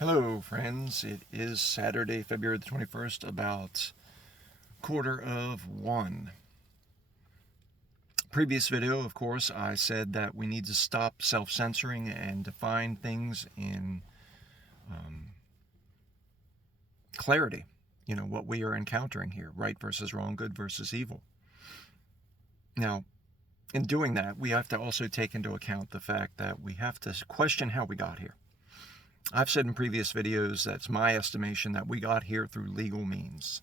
Hello, friends. It is Saturday, February the 21st, about 1:15. Previous video, of course, I said that we need to stop self-censoring and define things in clarity. You know, what we are encountering here, right versus wrong, good versus evil. Now, in doing that, we have to also take into account the fact that we have to question how we got here. I've said in previous videos that's my estimation that we got here through legal means.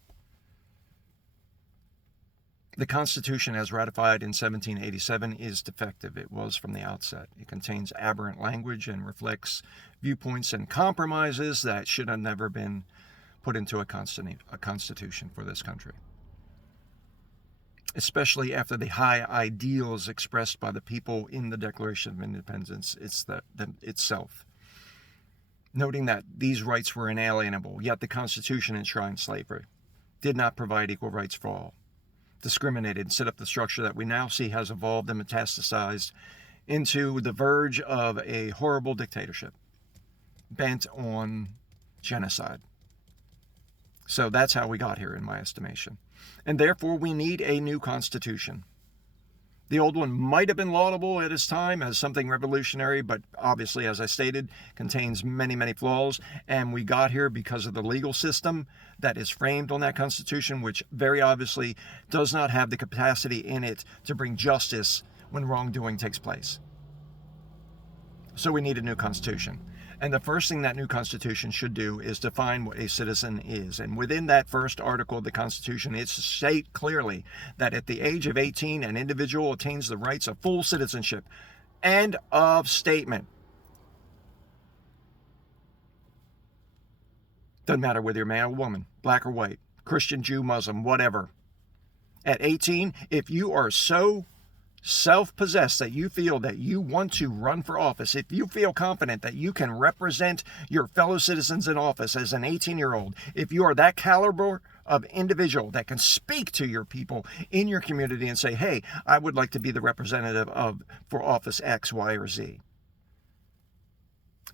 The Constitution as ratified in 1787 is defective. It was from the outset. It contains aberrant language and reflects viewpoints and compromises that should have never been put into a constitution for this country. Especially after the high ideals expressed by the people in the Declaration of Independence itself. Noting that these rights were inalienable, yet the Constitution enshrined slavery, did not provide equal rights for all, discriminated, and set up the structure that we now see has evolved and metastasized into the verge of a horrible dictatorship bent on genocide. So that's how we got here, in my estimation. And therefore, we need a new Constitution. The old one might have been laudable at its time as something revolutionary, but obviously, as I stated, contains many, many flaws. And we got here because of the legal system that is framed on that Constitution, which very obviously does not have the capacity in it to bring justice when wrongdoing takes place. So we need a new Constitution. And the first thing that new Constitution should do is define what a citizen is. And within that first article of the Constitution, it states clearly that at the age of 18, an individual attains the rights of full citizenship. End of statement. Doesn't matter whether you're man or woman, black or white, Christian, Jew, Muslim, whatever. At 18, if you are so self-possessed that you feel that you want to run for office, if you feel confident that you can represent your fellow citizens in office as an 18-year-old, if you are that caliber of individual that can speak to your people in your community and say, hey, I would like to be the representative for office X, Y, or Z.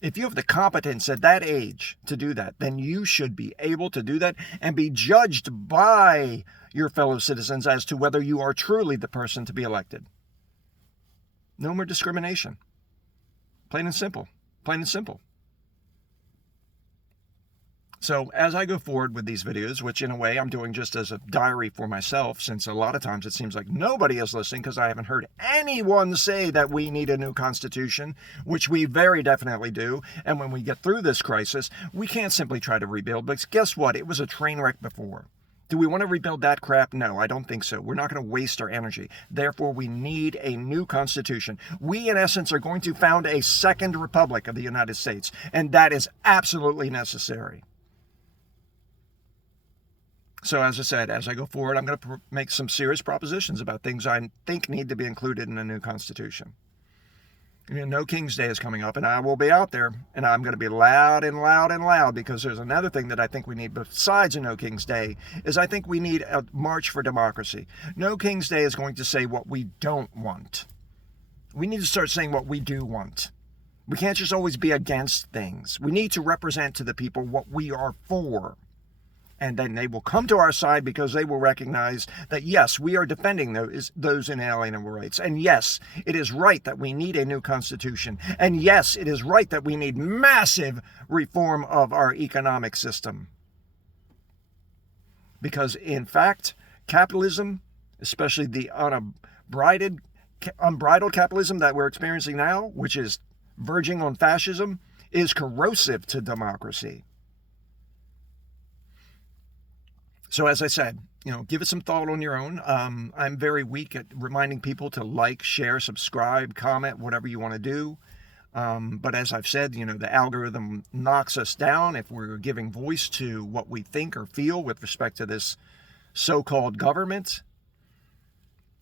If you have the competence at that age to do that, then you should be able to do that and be judged by your fellow citizens as to whether you are truly the person to be elected. No more discrimination. Plain and simple. Plain and simple. So as I go forward with these videos, which in a way I'm doing just as a diary for myself, since a lot of times it seems like nobody is listening because I haven't heard anyone say that we need a new Constitution, which we very definitely do. And when we get through this crisis, we can't simply try to rebuild. But guess what? It was a train wreck before. Do we want to rebuild that crap? No, I don't think so. We're not going to waste our energy. Therefore, we need a new Constitution. We, in essence, are going to found a second republic of the United States, and that is absolutely necessary. So, as I said, as I go forward, I'm going to make some serious propositions about things I think need to be included in a new Constitution. You know, No King's Day is coming up, and I will be out there, and I'm going to be loud and loud and loud, because there's another thing that I think we need besides a No King's Day, is I think we need a march for democracy. No King's Day is going to say what we don't want. We need to start saying what we do want. We can't just always be against things. We need to represent to the people what we are for. And then they will come to our side because they will recognize that, yes, we are defending those inalienable rights. And yes, it is right that we need a new Constitution. And yes, it is right that we need massive reform of our economic system. Because, in fact, capitalism, especially the unbridled capitalism that we're experiencing now, which is verging on fascism, is corrosive to democracy. So as I said, give it some thought on your own. I'm very weak at reminding people to like, share, subscribe, comment, whatever you want to do. But as I've said, the algorithm knocks us down if we're giving voice to what we think or feel with respect to this so-called government.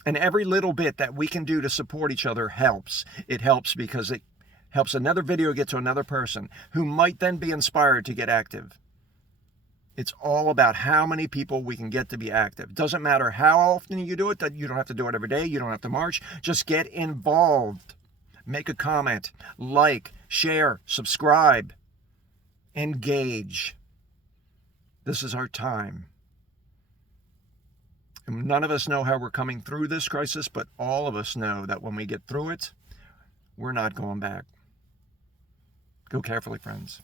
And every little bit that we can do to support each other helps. It helps because it helps another video get to another person who might then be inspired to get active. It's all about how many people we can get to be active. Doesn't matter how often you do it, that you don't have to do it every day. You don't have to march. Just get involved. Make a comment, like, share, subscribe. Engage. This is our time. And none of us know how we're coming through this crisis, but all of us know that when we get through it, we're not going back. Go carefully, friends.